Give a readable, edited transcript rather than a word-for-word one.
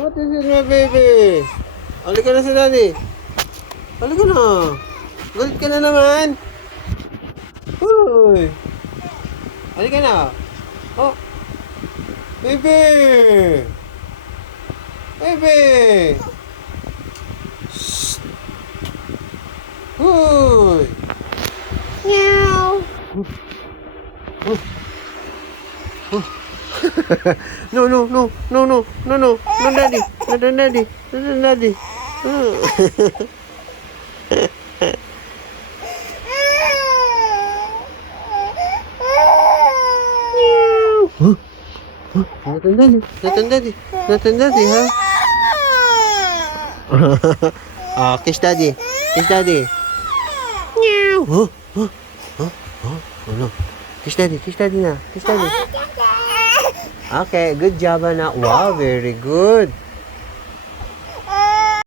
What is it, my baby? Halika na si daddy. Halika na. Galit ka na naman. Uy. Halika na. Oh. Baby. Baby. Shh. Uy. Meow. No, no, no, no, no, no, no, no, daddy, no, no, daddy, no, no, daddy. Huh? Huh? Nathan daddy, Nathan daddy, Nathan daddy, ha? Ah, kiss daddy, kiss daddy. Meow. Huh? Huh? Huh? Huh? Oh no. Kiss daddy na, kiss daddy. Okay, good job, anak. Wow, very good.